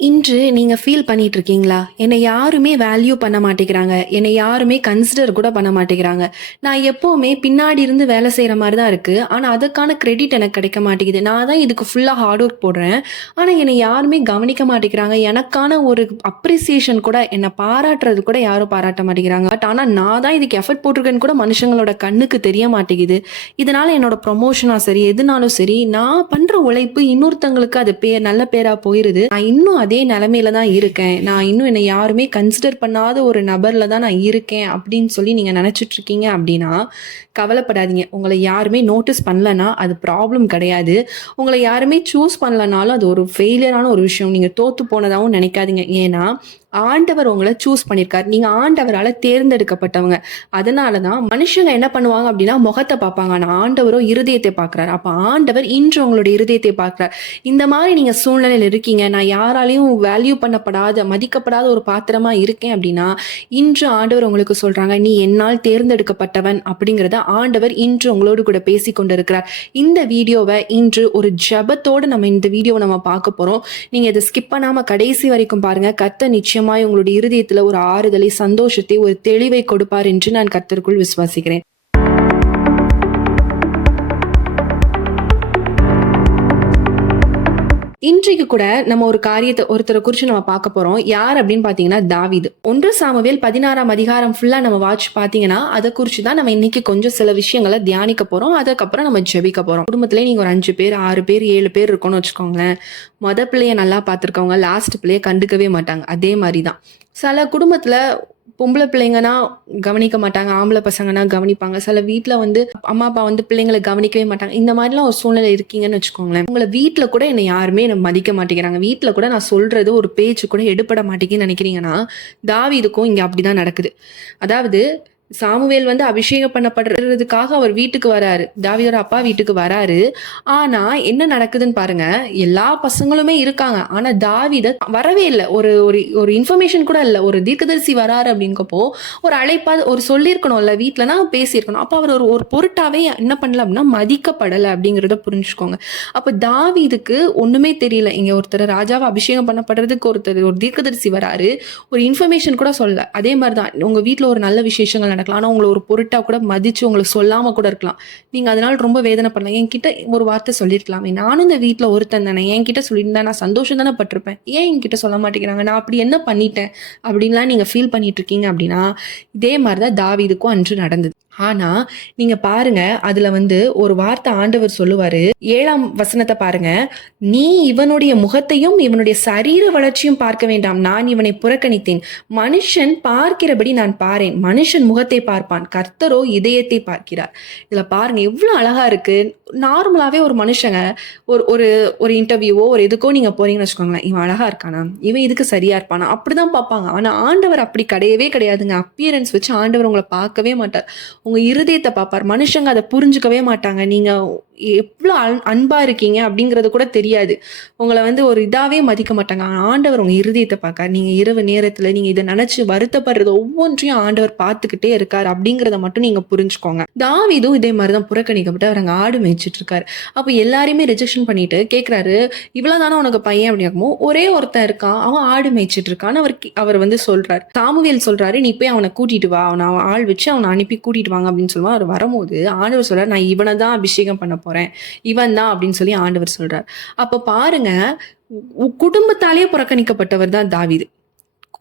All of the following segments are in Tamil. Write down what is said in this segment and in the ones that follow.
இன்று நீங்க ஃபீல் பண்ணிட்டு இருக்கீங்களா? என்னை யாருமே வேல்யூ பண்ண மாட்டேங்கிறாங்க. என்னை யாருமே கன்சிடர் கூட பண்ண மாட்டேங்கிறாங்க. நான் எப்பவுமே பின்னாடி இருந்து வேலை செய்ற மாரி தான் இருக்கு. ஆனா, அதுக்கான கிரெடிட் எனக்கு கிடைக்க மாட்டேங்குது. நான் தான் இதுக்கு ஃபுல்லா ஹார்ட் ஒர்க் போடுறேன். ஆனா, என்னை யாருமே கவனிக்க மாட்டேங்கிறாங்க. எனக்கான ஒரு அப்ரிசியேஷன் கூட என்ன பாராட்டுறது கூட யாரும் பாராட்ட மாட்டேங்கிறாங்க. ஆனா, நான் தான் இதுக்கு எஃபர்ட் போட்டிருக்கேன்னு கூட மனுஷங்களோட கண்ணுக்கு தெரிய மாட்டேங்குது. இதனால என்னோட ப்ரமோஷனா சரி, எதுனாலும் சரி, நான் பண்ற உழைப்பு இன்னொருத்தங்களுக்கு அது நல்ல பேரா போயிருது. நான் இன்னும் அதே நிலைமையில தான் இருக்கேன். நான் இன்னும் என்னை யாருமே கன்சிடர் பண்ணாத ஒரு நபர்ல தான் நான் இருக்கேன் அப்படின்னு சொல்லி நீங்க நினைச்சிட்டு இருக்கீங்க அப்படின்னா, கவலைப்படாதீங்க. உங்கள யாருமே நோட்டீஸ் பண்ணலன்னா, அது ப்ராப்ளம் கிடையாது. உங்கள யாருமே சூஸ் பண்ணலனாலும் அது ஒரு ஃபெயிலியரான ஒரு விஷயம். நீங்க தோத்து போனதாவும் நினைக்காதீங்க. ஏன்னா, ஆண்டவர் உங்கள சூஸ் பண்ணியிருக்காரு. நீங்க ஆண்டவரால தேர்ந்தெடுக்கப்பட்டவங்க. அதனால தான் மனுஷங்க என்ன பண்ணுவாங்க அப்படின்னா, முகத்த பார்ப்பாங்க. ஆனா ஆண்டவரோ இருதயத்தை பார்க்கிறார். அப்ப ஆண்டவர் இன்று உங்களுடைய இருதயத்தை பார்க்கிறார். இந்த மாரி நீங்க சூழ்நிலையில இருக்கீங்க. நான் யாராலயும் வேல்யூ பண்ணப்படாத, மதிக்கப்படாத ஒரு பாத்திரமா இருக்கேன் அப்படின்னா, இன்று ஆண்டவர் உங்களுக்கு சொல்றாங்க, "நீ என்னால் தேர்ந்தெடுக்கப்பட்டவன்" அப்படிங்கிறத ஆண்டவர் இன்று உங்களோடு கூட பேசிக் கொண்டிருக்கிறார். இந்த வீடியோவ இன்று ஒரு ஜெபத்தோடு இந்த வீடியோவ நம்ம பார்க்க போறோம். நீங்க இத ஸ்கிப் பண்ணாம கடைசி வரைக்கும் பாருங்க. கர்த்தர் நிச்சயமாய் உங்களுடைய இருதயத்துல ஒரு ஆறுதலை, சந்தோஷத்தை, ஒரு தெளிவை கொடுப்பார் என்று நான் கர்த்தருக்குள் விசுவாசிக்கிறேன். இன்றைக்கு கூட நம்ம ஒரு காரியத்தை ஒருத்தரை குறிச்சு நம்ம பார்க்க போறோம். யார் அப்படின்னு பாத்தீங்கன்னா தாவீது. 1 சாமுவேல் 16ஆம் அதிகாரம் ஃபுல்லா நம்ம வாட்ச் பாத்தீங்கன்னா அதை குறிச்சு தான் நம்ம இன்னைக்கு கொஞ்சம் சில விஷயங்களை தியானிக்க போறோம். அதுக்கப்புறம் நம்ம ஜெபிக்க போறோம். குடும்பத்திலே நீங்க ஒரு 5 பேர் 6 பேர் 7 பேர் இருக்கோம்னு வச்சுக்கோங்களேன். பிள்ளைய நல்லா பார்த்துருக்கவங்க லாஸ்ட் பிள்ளைய கண்டுக்கவே மாட்டாங்க. அதே மாதிரிதான் சில குடும்பத்துல பொம்பளை பிள்ளைங்கன்னா கவனிக்க மாட்டாங்க. ஆம்பளை பசங்கன்னா கவனிப்பாங்க. சில வீட்ல அம்மா அப்பா பிள்ளைங்களை கவனிக்கவே மாட்டாங்க. இந்த மாதிரிலாம் ஒரு சூழ்நிலை இருக்கீங்கன்னு வச்சுக்கோங்களேன். உங்களை வீட்ல கூட என்னை யாருமே மதிக்க மாட்டேங்கிறாங்க. வீட்ல கூட நான் சொல்றது ஒரு பேச்சு கூட எடுபட மாட்டேங்குன்னு நினைக்கிறீங்கன்னா, தாவீதுக்கும் இங்க அப்படிதான் நடக்குது. அதாவது சாமுவேல் அபிஷேகம் பண்ணப்படுறதுக்காக அவர் வீட்டுக்கு வராரு. தாவீதோட அப்பா வீட்டுக்கு வராரு. ஆனா என்ன நடக்குதுன்னு பாருங்க. எல்லா பசங்களுமே இருக்காங்க. ஆனா தாவீத வரவே இல்லை. ஒரு ஒரு இன்ஃபர்மேஷன் கூட இல்லை. ஒரு தீர்க்கதரிசி வராரு அப்படிங்கப்போ ஒரு அழைப்பா ஒரு சொல்லியிருக்கணும்ல, வீட்டுலனா பேசியிருக்கணும். அப்ப அவர் ஒரு பொருட்டாவே என்ன பண்ணல அப்படின்னா மதிக்கப்படலை அப்படிங்கிறத புரிஞ்சுக்கோங்க. அப்ப தாவீதுக்கு ஒண்ணுமே தெரியல. இங்க ஒருத்தர் ராஜாவை அபிஷேகம் பண்ணப்படுறதுக்கு ஒரு தீர்க்கதரிசி வராரு. ஒரு இன்ஃபர்மேஷன் கூட சொல்லல. அதே மாதிரிதான் உங்க வீட்டுல ஒரு நல்ல விசேஷங்கள் நடக்கலாம். ஆனா உங்களை ஒரு பொருட்டா கூட மதிச்சு உங்களுக்கு சொல்லாம கூட இருக்கலாம். நீங்க அதனால ரொம்ப வேதனை பண்ணலாம். என்கிட்ட ஒரு வார்த்தை சொல்லிருக்கலாமே, நானும் இந்த வீட்டுல ஒருத்தன் தானே, என்கிட்ட சொல்லியிருந்தா நான் சந்தோஷம் தானே பட்டிருப்பேன். ஏன் என்கிட்ட சொல்ல மாட்டேங்கிறாங்க, நான் அப்படி என்ன பண்ணிட்டேன் அப்படின்லாம் நீங்க ஃபீல் பண்ணிட்டு இருக்கீங்க அப்படின்னா, இதே மாதிரிதான் தாவீதுக்கும் அன்று நடந்தது. ஆனா நீங்க பாருங்க, அதுல ஒரு வார்த்தை ஆண்டவர் சொல்லுவாரு. 7ஆம் வசனத்தை பாருங்க. நீ இவனுடைய முகத்தையும் இவனுடைய சரீர வளர்ச்சியும் பார்க்க வேண்டாம், நான் இவனை புறக்கணித்தேன். மனுஷன் பார்க்கிறபடி நான் பாரேன், மனுஷன் முகத்தை பார்ப்பான், கர்த்தரோ இதயத்தை பார்க்கிறார். இதுல பாருங்க எவ்வளவு அழகா இருக்கு. நார்மலாவே ஒரு மனுஷங்க ஒரு ஒரு ஒரு இன்டர்வியூவோ ஒரு எதுக்கோ நீங்க போறீங்கன்னு வச்சுக்கோங்களேன், இவன் அழகா இருக்கானா, இவன் இதுக்கு சரியா இருப்பானா, அப்படிதான் பார்ப்பாங்க. ஆனா ஆண்டவர் அப்படி கிடையவே கிடையாதுங்க. அப்பியரன்ஸ் வச்சு ஆண்டவர் உங்களை பார்க்கவே மாட்டார். உங்க இருதயத்தை பார்ப்பார். மனுஷங்க அதை புரிஞ்சுக்கவே மாட்டாங்க. நீங்க எவ்வளவு அன்பா இருக்கீங்க அப்படிங்கறது கூட தெரியாது. உங்களை ஒரு இதாவே மதிக்க மாட்டாங்க. ஆண்டவர் உங்க இருதயத்தை பார்க்கார். நீங்க இரவு நேரத்துல நீங்க இதை நினைச்சு வருத்தப்படுறது ஒவ்வொன்றையும் ஆண்டவர் பார்த்துக்கிட்டே இருக்காரு அப்படிங்கறத மட்டும் நீங்க புரிஞ்சுக்கோங்க. தாவீதும் இதே மாதிரிதான் புறக்கணிக்கப்பட்டு அவர் அங்க ஆடு மேய்ச்சிட்டு இருக்காரு. அப்ப எல்லாரையுமே ரிஜெக்ஷன் பண்ணிட்டு கேட்கிறாரு, இவ்வளவுதானே உனக்கு பையன் அப்படிங்கும். ஒரே ஒருத்தன் இருக்கான், அவன் ஆடு மேய்ச்சிட்டு இருக்கான்னு அவர் சொல்றாரு. சாமுவேல் சொல்றாரு, நீ போய் அவனை கூட்டிட்டு வா, அவன் ஆள் வச்சு அவனை அனுப்பி கூட்டிட்டு வாங்க அப்படின்னு சொல்லுவான். அவர் வரும்போது ஆண்டவர் சொல்றாரு, நான் இவனை தான் அபிஷேகம் பண்ண போறேன், இவன் தான் அப்படின்னு சொல்லி ஆண்டவர் சொல்றார். அப்ப பாருங்க, குடும்பத்தாலேயே புறக்கணிக்கப்பட்டவர் தான் தாவீது.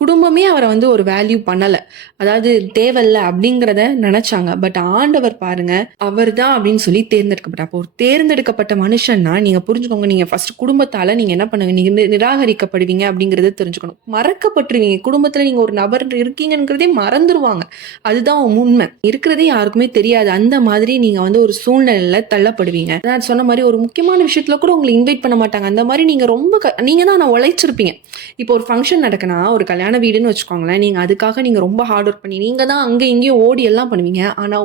குடும்பமே அவரை ஒரு வேல்யூ பண்ணல. அதாவது தேவையில்ல அப்படிங்கிறத நினைச்சாங்க. பட் ஆண்டவர் பாருங்க, அவர் தான் அப்படின்னு சொல்லி தேர்ந்தெடுக்கப்பட்டார். அப்போ ஒரு தேர்ந்தெடுக்கப்பட்ட மனுஷன்னா நீங்க புரிஞ்சுக்கோங்க, நீங்க ஃபர்ஸ்ட் குடும்பத்தால நீங்க என்ன பண்ணுவீங்க, நீங்க நிராகரிக்கப்படுவீங்க அப்படிங்கறத தெரிஞ்சுக்கணும். மறக்கப்பட்டுருவீங்க. குடும்பத்துல நீங்க ஒரு நபர் இருக்கீங்கிறதே மறந்துருவாங்க. அதுதான் உண்மை. இருக்கிறதே யாருக்குமே தெரியாது. அந்த மாதிரி நீங்க ஒரு சூழ்நிலையில தள்ளப்படுவீங்க. நான் சொன்ன மாதிரி ஒரு முக்கியமான விஷயத்துல கூட உங்களை இன்வைட் பண்ண மாட்டாங்க. அந்த மாதிரி நீங்க ரொம்ப நீங்க தான் உழைச்சிருப்பீங்க. இப்போ ஒரு ஃபங்க்ஷன் நடக்குன்னா, ஒரு கல்யாண கல்யாண வீடுன்னு வச்சுக்கோங்களேன். அதுக்காக நீங்க ரொம்ப ஹார்ட் ஒர்க் பண்ணி நீங்க தான் அங்க இங்கேயும் ஓடி எல்லாம் பண்ணுவீங்க. ஆனா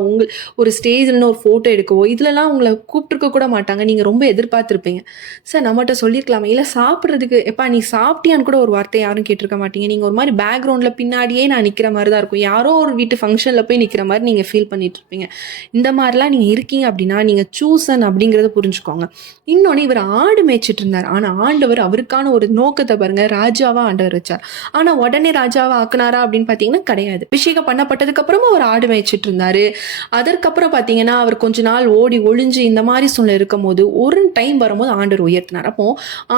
ஒரு ஸ்டேஜ்லன்னு ஒரு ஃபோட்டோ எடுக்கவோ, இதுலலாம் உங்கள கூப்ட்டுருக்க கூட மாட்டாங்க. நீங்க ரொம்ப எதிர்பார்த்திருப்பீங்க. சார் நம்மட்ட சொல்லியிருக்கலாமே, இல்ல சாப்பிடுறதுக்கு எப்பா நீ சாப்பிட்டியான்னு கூட ஒரு வார்த்தை யாரும் கேட்டிருக்க மாட்டீங்க. நீங்க ஒரு மாரி பேக்கிரவுண்ட்ல பின்னாடியே நான் நிக்கிற மாரி தான் இருக்கும். யாரோ ஒரு வீட்டு ஃபங்ஷன்ல போய் நிக்கிற மாரி நீங்க ஃபீல் பண்ணிட்டு இருப்பீங்க. இந்த மாரிலாம் நீங்க இருக்கீங்க அப்டின்னா, நீங்க சூசன் அப்டிங்கிறத புரிஞ்சுக்கோங்க. இன்னொன்னு இவர் ஆடு மேய்ச்சிட்டு இருந்தார். ஆனா ஆண்டவர் அவருக்கான ஒரு நோக்கத்த பாருங்க, ராஜாவா ஆண்டவர் வச்சார். ஆனா உடனே ராஜாவா ஆக்குனாரா அப்படின்னு பார்த்தீங்கன்னா கிடையாது. அபிஷேகம் பண்ணப்பட்டதுக்கு அப்புறமா அவர் ஆடு மேய்ச்சிட்டு இருந்தாரு. அதற்கப்புறம் பார்த்தீங்கன்னா, அவர் கொஞ்ச நாள் ஓடி ஒளிஞ்சு இந்த மாரி சூழ்நிலை இருக்கும்போது, ஒரு டைம் வரும்போது ஆண்டவர் உயர்த்தினார். அப்போ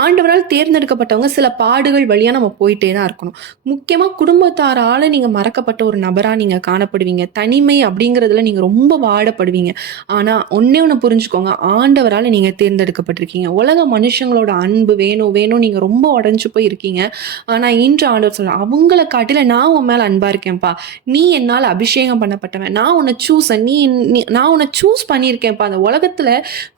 ஆண்டவரால் தேர்ந்தெடுக்கப்பட்டவங்க சில பாடுகள் வழியா நம்ம போயிட்டே தான் இருக்கணும். முக்கியமா குடும்பத்தாரால நீங்க மறக்கப்பட்ட ஒரு நபரா நீங்க காணப்படுவீங்க. தனிமை அப்படிங்கிறதுல நீங்க ரொம்ப வாடப்படுவீங்க. ஆனா ஒண்ணே ஒண்ணு புரிஞ்சுக்கோங்க, ஆண்டவரால நீங்க தேர்ந்தெடுக்கப்பட்டிருக்கீங்க. உலக மனுஷங்களோட அன்பு வேணும் வேணும் நீங்க ரொம்ப உடைஞ்சு போய் இருக்கீங்க. ஆனா இன்று ஆண்டவர் சொல்றார், அவங்கள காட்டிலும் நான் உன் மேல அன்பா இருக்கேன்ப்பா. நீ என்னால அபிஷேகம் பண்ணப்பட்டவன். நான் உன்னை நான் உன்னை சூஸ் பண்ணியிருக்கேன்ப்பா. அந்த உலகத்துல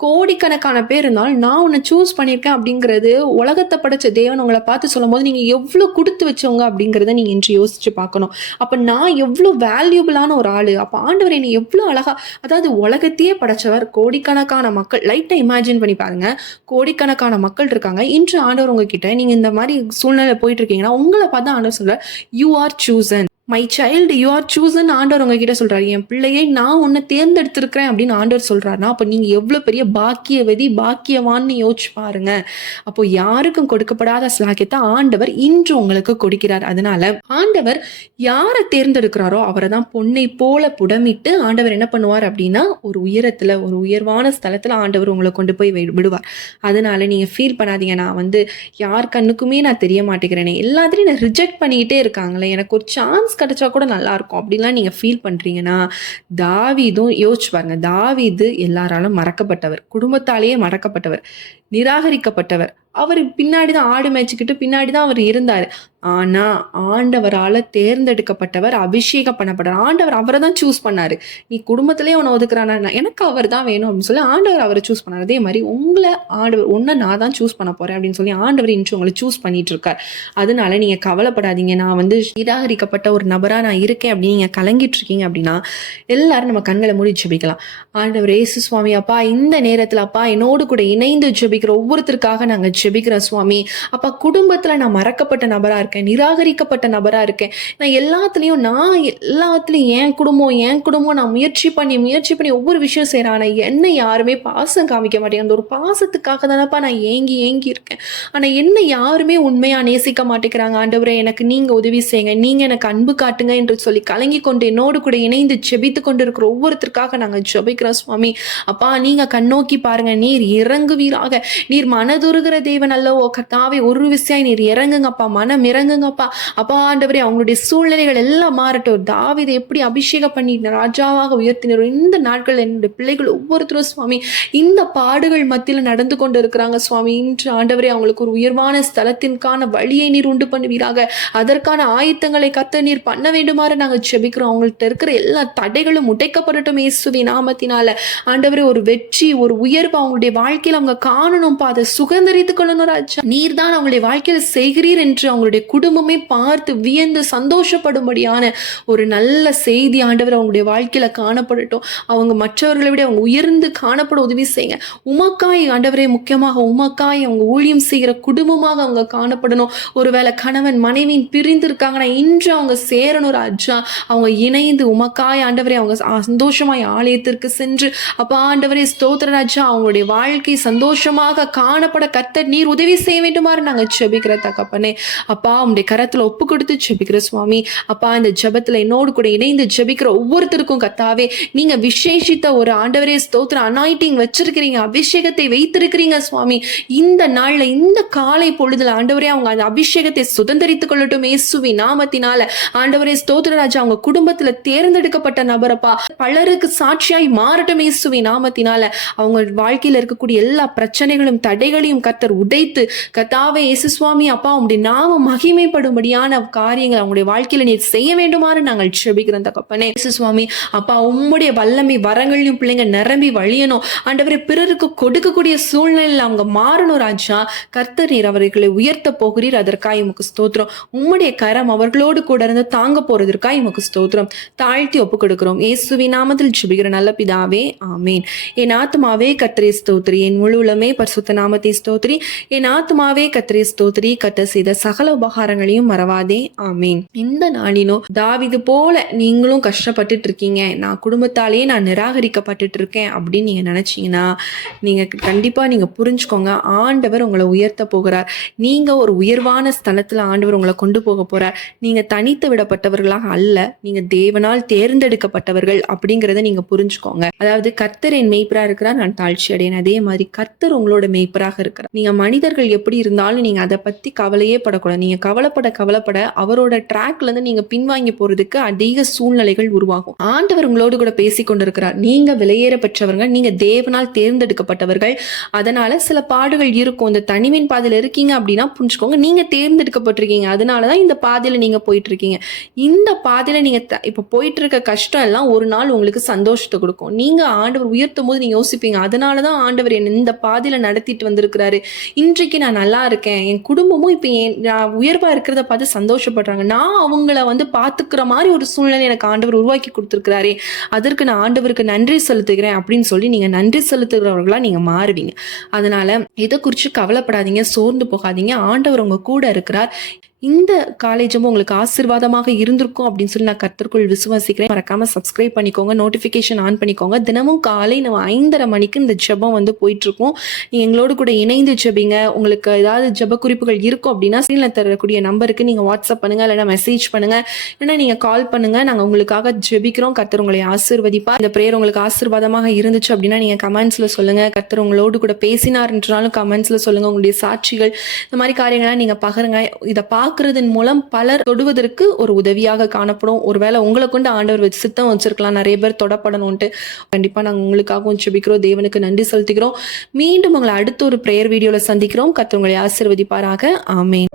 கோடிக்கணக்கான பேர் இருந்தாலும் நான் உன்னை சூஸ் பண்ணியிருக்கேன் அப்படிங்கிறது உலகத்தை படைச்ச தேவன் உங்களை பார்த்து சொல்லும்போது நீங்க எவ்வளவு கொடுத்து வச்சவங்க அப்படிங்கிறத நீங்க இன்று யோசிச்சு பார்க்கணும். அப்ப நான் எவ்வளவு வேல்யூபிளான ஒரு ஆளு. அப்ப ஆண்டவர் என்னை எவ்வளவு அழகா, அதாவது உலகத்தையே படைச்சவர், கோடிக்கணக்கான மக்கள், லைட்டா இமேஜின் பண்ணி பாருங்க. கோடிக்கணக்கான மக்கள் இருக்காங்க. இன்று ஆண்டவர் உங்ககிட்ட நீங்க இந்த மாதிரி சூழ்நிலை போயிட்டு இருக்கீங்கன்னா உங்களை பார்த்து ஆண்டவர் சொல்ற, you are chosen my child, you are chosen. ஆண்டவர் உங்ககிட்ட சொல்றாரு, என் பிள்ளையை நான் உன்னை தேர்ந்தெடுத்திருக்கிறேன் அப்படின்னு ஆண்டவர் சொல்றாருன்னா அப்ப நீங்க எவ்வளவு பெரிய பாக்கியவதி பாக்கியவான்னு யோசிச்சு பாருங்க. அப்போ யாருக்கும் கொடுக்கப்படாத ஸ்லாக்கியத்தை ஆண்டவர் இன்று உங்களுக்கு கொடுக்கிறார். அதனால ஆண்டவர் யாரை தேர்ந்தெடுக்கிறாரோ அவரை தான் பொன்னை போல புடமிட்டு ஆண்டவர் என்ன பண்ணுவார் அப்படின்னா ஒரு உயரத்துல ஒரு உயர்வான ஸ்தலத்துல ஆண்டவர் உங்களை கொண்டு போய் விடுவார். அதனால நீங்க ஃபீல் பண்ணாதீங்க, நான் யார் கண்ணுக்குமே நான் தெரிய மாட்டேங்கிறேனே, எல்லாத்தையும் நான் ரிஜெக்ட் பண்ணிக்கிட்டே இருக்காங்களே, எனக்கு ஒரு சான்ஸ் கிடைச்சா கூட நல்லா இருக்கும் அப்படின்லாம் நீங்க ஃபீல் பண்றீங்கன்னா, தாவீதும் யோசிச்சு பாருங்க. தாவீது எல்லாராலும் மறக்கப்பட்டவர், குடும்பத்தாலேயே மறக்கப்பட்டவர், நிராகரிக்கப்பட்டவர். அவர் பின்னாடிதான் ஆடு மேய்ச்சிக்கிட்டு பின்னாடிதான் அவர் இருந்தாரு. ஆனா ஆண்டவரால தேர்ந்தெடுக்கப்பட்டவர், அபிஷேகம் பண்ணப்பட்டார். ஆண்டவர் அவரை தான் சூஸ் பண்ணாரு. நீ குடும்பத்திலேயே உன்னை ஒதுக்குறானா, எனக்கு அவர் தான் வேணும் அப்படின்னு சொல்லி ஆண்டவர் அவரை சூஸ் பண்ணார். அதே மாதிரி உங்களை ஆண்டவர் உன்னை நான் தான் சூஸ் பண்ண போறேன் அப்படின்னு சொல்லி ஆண்டவர் இன்று உங்களை சூஸ் பண்ணிட்டு இருக்கார். அதனால நீங்க கவலைப்படாதீங்க. நான் நிராகரிக்கப்பட்ட ஒரு நபரா நான் இருக்கேன் அப்படின்னு நீங்க கலங்கிட்டு இருக்கீங்க அப்படின்னா எல்லாரும் நம்ம கண்களை மூடி ஜெபிக்கலாம். ஆண்டவர் இயேசு சுவாமி, அப்பா இந்த நேரத்துல அப்பா என்னோடு கூட இணைந்து ஜெபிக்கிற ஒவ்வொருத்தருக்காக நாங்க ஜெபிக்கிறேன் சுவாமி. அப்பா குடும்பத்துல நான் மறக்கப்பட்ட நபரா இருக்கேன், நிராகரிக்கப்பட்ட நபரா இருக்கேன். நான் எல்லாத்துலயும் என் குடும்பம் நான் முயற்சி பண்ணி ஒவ்வொரு விஷயம் செய்யறேன். ஆனா என்னை யாருமே பாசம் காமிக்க மாட்டேங்க. அந்த ஒரு பாசத்துக்காக தானப்பா நான் ஏங்கி இருக்கேன். ஆனா என்ன யாருமே உண்மையா நேசிக்க மாட்டேங்கிறாங்க. ஆண்டவரே எனக்கு நீங்க உதவி செய்யுங்க, நீங்க எனக்கு அன்பு காட்டுங்க என்று சொல்லி கலங்கி கொண்டு என்னோடு கூட இணைந்து ஜெபித்து கொண்டு இருக்கிற ஒவ்வொருத்தருக்காக நாங்க ஜெபிக்கிறோம் சுவாமி. அப்பா நீங்க கண்ணோக்கி பாருங்க, நீர் இறங்குவீராக. நீர் மனதுருகிற தேவன் அல்லவோ கர்த்தாவே, ஒரு விஷயம் நீர் இறங்குங்கப்பா, மனம் இறங்குங்கப்பா. அப்பா ஆண்டவரே அவங்களுடைய சூழ்நிலைகள் எல்லாம் மாறட்டும். தாவீதை எப்படி அபிஷேகம் பண்ணி ராஜாவாக உயர்த்தினர், இந்த நாட்கள் என்னுடைய பிள்ளைகள் ஒவ்வொருத்தரும் சுவாமி இந்த பாடுகள் மத்தியில நடந்து கொண்டு இருக்கிறாங்க சுவாமி. இன்று ஆண்டவரே அவங்களுக்கு ஒரு உயர்வான ஸ்தலத்திற்கான வழியை நீர் உண்டு பண்ணுவீராக. அதற்கான ஆயத்தங்களை கர்த்தர் நீர் பண்ண வேண்டுமாறு நாங்கள் ஜெபிக்கிறோம். அவங்கள்ட்ட இருக்கிற எல்லா தடைகளும் உடைக்கப்படட்டும் இயேசுவின் நாமத்தினால. ஆண்டவரே ஒரு வெற்றி, ஒரு உயர்வு அவங்களுடைய வாழ்க்கையில அவங்க காணணும்ப்பா, அதை சுகந்தரித்துக் கொள்ளணும் ராஜா. நீர் தான் அவங்களுடைய வாழ்க்கையில செய்கிறீர் என்று அவங்களுடைய குடும்பமே பார்த்து வியந்து சந்தோஷப்படும்படியான ஒரு நல்ல செய்தி ஆண்டவர் அவங்களுடைய வாழ்க்கையில காணப்படட்டும். அவங்க மற்றவர்களை விட அவங்க உயர்ந்து காணப்பட உதவி செய்யுங்க. உமக்காய் ஆண்டவரே, முக்கியமாக உமக்காய் அவங்க ஊழியம் செய்கிற குடும்பமாக அவங்க காணப்படணும். ஒருவேளை கணவன் மனைவியின் பிரிந்து இருக்காங்கன்னா இன்று அவங்க சேரணும் ராஜா. அவங்க இணைந்து உமக்காய் ஆண்டவரே அவங்க சந்தோஷமாய் ஆலயத்திற்கு சென்று அப்பா ஆண்டவரே ஸ்தோத்திர ராஜா, அவங்களுடைய வாழ்க்கை சந்தோஷமாக காணப்பட கர்த்தர் நீர் உதவி செய்ய வேண்டுமாறு நாங்க ஜெபிக்கிற தகப்பனே. அப்பா உங்களுடைய கரத்துல ஒப்பு கொடுத்து ஜெபிக்கிற சுவாமி. அப்பா இந்த ஜெபத்துல என்னோடு கூட இணைந்து ஜெபிக்கிற ஒவ்வொருத்தருக்கும் கர்த்தாவே நீங்க விசேஷித்த ஒரு ஆண்டவரே ஸ்தோத்திர அனாயிட்டிங் வச்சிருக்கிறீங்க, அபிஷேகத்தை வைத்திருக்கிறீங்க சுவாமி. இந்த நாள்ல இந்த காலை பொழுதுல ஆண்டவரே அவங்க அந்த அபிஷேகத்தை சுதந்திரித்துக் கொள்ளட்டும் இயேசுவின் நாமத்தினால. ஆண்டவரே ஸ்தோத்திர ராஜா, அவங்க குடும்பத்துல தேர்ந்தெடுக்கப்பட்ட நபரப்பா பலருக்கு சாட்சியாய் மாறட்டும் இயேசுவின் நாமத்தினால. அவங்க வாழ்க்கையில இருக்கக்கூடிய எல்லா பிரச்சனைகள் சூழ்நிலைகளும் தடைகளையும் கர்த்தர் உடைத்து, கர்த்தாவே இயேசு சுவாமி அப்பா உம்முடைய நாம மகிமைப்படும்படியான காரியங்கள் அவங்களுடைய வாழ்க்கையில நீர் செய்ய வேண்டுமாறு நாங்கள் ஜெபிக்கிறோம் தகப்பனே. இயேசு சுவாமி அப்பா உம்முடைய வல்லமை வரங்களையும் பிள்ளைங்க நிரம்பி வழியணும் ஆண்டவரே. பிறருக்கு கொடுக்கக்கூடிய சூழ்நிலையில் அவங்க மாறணும் ராஜா. கர்த்தர் நீர் அவர்களை உயர்த்த போகிறீர், அதற்காக உமக்கு ஸ்தோத்திரம். உம்முடைய கரம் அவர்களோடு கூட இருந்து தாங்க போறதற்காக உமக்கு ஸ்தோத்திரம். தாழ்த்தி ஒப்பு கொடுக்கிறோம் இயேசுவின் நாமத்தில் ஜெபிக்கிற நல்ல பிதாவே, ஆமேன். என் ஆத்துமாவே கர்த்தரை ஸ்தோத்திரி, என் முழு உள்ளமே பரிசுத்த நாமத்தை ஸ்தோத்திரி. என் ஆத்துமாவே கர்த்தரை ஸ்தோத்திரி, கர்த்தர் செய்த சகல உபகாரங்களையும் மறவாதே, ஆமேன். இந்த நாளிலும் தாவீது போல நீங்களும் கஷ்டப்பட்டுட்டு இருக்கீங்க, நான் குடும்பத்தாலேயே நான் நிராகரிக்கப்பட்டுட்டு இருக்கேன் அப்படின்னு நீங்க நினைச்சீங்கன்னா நீங்க கண்டிப்பா நீங்க புரிஞ்சுக்கோங்க, ஆண்டவர் உங்களை உயர்த்த போகிறார். நீங்க ஒரு உயர்வான ஸ்தலத்துல ஆண்டவர் உங்களை கொண்டு போக போறார். நீங்க தனித்து விடப்பட்டவர்களாக அல்ல, நீங்க தேவனால் தேர்ந்தெடுக்கப்பட்டவர்கள் அப்படிங்கறத நீங்க புரிஞ்சுக்கோங்க. அதாவது கர்த்தர் என் மேய்ப்பரா இருக்கிறார், நான் தாழ்ச்சி அடையேன். அதே மாதிரி கர்த்தர் உங்களோட மேய்ப்பராக இருக்கிறார். நீங்க மனிதர்கள் எப்படி இருந்தாலும் நீங்க அதை பத்தி கவலையே படக்கூடாது. நீங்க கவலைப்பட அவரோட ட்ராக்ல இருந்து நீங்க பின்வாங்கி போறதுக்கு அதிக சூழ்நிலைகள் உருவாகும். ஆண்டவர் உங்களோடு கூட பேசி கொண்டிருக்கிறார். நீங்க விலையேற பெற்றவர்கள், நீங்க தேவனால் தேர்ந்தெடுக்கப்பட்டவர்கள். அதனால சில பாடுகள் இருக்கும். இந்த தனிமையின் பாதையில இருக்கீங்க அப்படின்னா புரிஞ்சுக்கோங்க, நீங்க தேர்ந்தெடுக்கப்பட்டிருக்கீங்க. அதனாலதான் இந்த பாதையில நீங்க போயிட்டு இருக்கீங்க. இந்த பாதையில நீங்க இப்ப போயிட்டு இருக்க கஷ்டம் எல்லாம் ஒரு நாள் உங்களுக்கு சந்தோஷத்தை கொடுக்கும். நீங்க ஆண்டவர் உயர்த்தும் போது நீங்க யோசிப்பீங்க, அதனாலதான் ஆண்டவர் என்ன இந்த பாதையில நடத்திட்டு வந்திருக்கிறாரு. இன்றைக்கு நான் நல்லா இருக்கேன், என் குடும்பமும் இப்ப நான் உயர்வா இருக்கிறத பார்த்து சந்தோஷப்படுறாங்க, நான் அவங்கள பாத்துக்கிற மாதிரி ஒரு சூழ்நிலை எனக்கு ஆண்டவர் உருவாக்கி கொடுத்திருக்கிறாரே, அதற்கு நான் ஆண்டவருக்கு நன்றி செலுத்துகிறேன் அப்படின்னு சொல்லி நீங்க நன்றி செலுத்துகிறவர்களா நீங்க மாறுவீங்க. அதனால இதை குறித்து கவலைப்படாதீங்க, சோர்ந்து போகாதீங்க. ஆண்டவர் உங்க கூட இருக்கிறார். இந்த காலேஜும் உங்களுக்கு ஆசீர்வாதமாக இருந்திருக்கும் அப்படின்னு சொல்லி நான் கர்த்தருக்குள் விசுவாசிக்கிறேன். மறக்காம சப்ஸ்கிரைப் பண்ணிக்கோங்க, நோட்டிஃபிகேஷன் ஆன் பண்ணிக்கோங்க. தினமும் காலை நம்ம 5:30 மணிக்கு இந்த ஜெபம் போயிட்டு இருக்கும். நீங்க எங்களோடு கூட இணைந்து ஜெபிங்க. உங்களுக்கு ஏதாவது ஜெப குறிப்புகள் இருக்கும் அப்படின்னா ஸ்க்ரீன்ல தரக்கூடிய நம்பருக்கு நீங்க வாட்ஸ்அப் பண்ணுங்க, இல்லைன்னா மெசேஜ் பண்ணுங்க, இல்லைன்னா நீங்க கால் பண்ணுங்க. நாங்க உங்களுக்காக ஜெபிக்கிறோம். கர்த்தர் உங்களை ஆசீர்வதிப்பார். இந்த பிரேயர் உங்களுக்கு ஆசீர்வாதமாக இருந்துச்சு அப்படின்னா நீங்க கமெண்ட்ஸ்ல சொல்லுங்க. கர்த்தர் உங்களோடு கூட பேசினார்ன்றாலும் கமெண்ட்ஸ்ல சொல்லுங்க. உங்களுடைய சாட்சிகள், இந்த மாதிரி காரியங்கள்லாம் நீங்க பகிருங்க. இதை பார்க்கறதன் மூலம் பலர் தொடுவதற்கு ஒரு உதவியாக காணப்படும். ஒருவேளை உங்களை கொண்டு ஆண்டவர் சித்தம் வச்சிருக்கலாம், நிறைய பேர் தொடப்படணும்ட்டு. கண்டிப்பா நாங்கள் உங்களுக்காகவும் ஜெபிக்கிறோம், தேவனுக்கு நன்றி செலுத்துகிறோம். மீண்டும் உங்களை அடுத்த ஒரு பிரேயர் வீடியோல சந்திக்கிறோம். கர்த்தர் உங்களை ஆசீர்வதிப்பாராக. ஆமென்.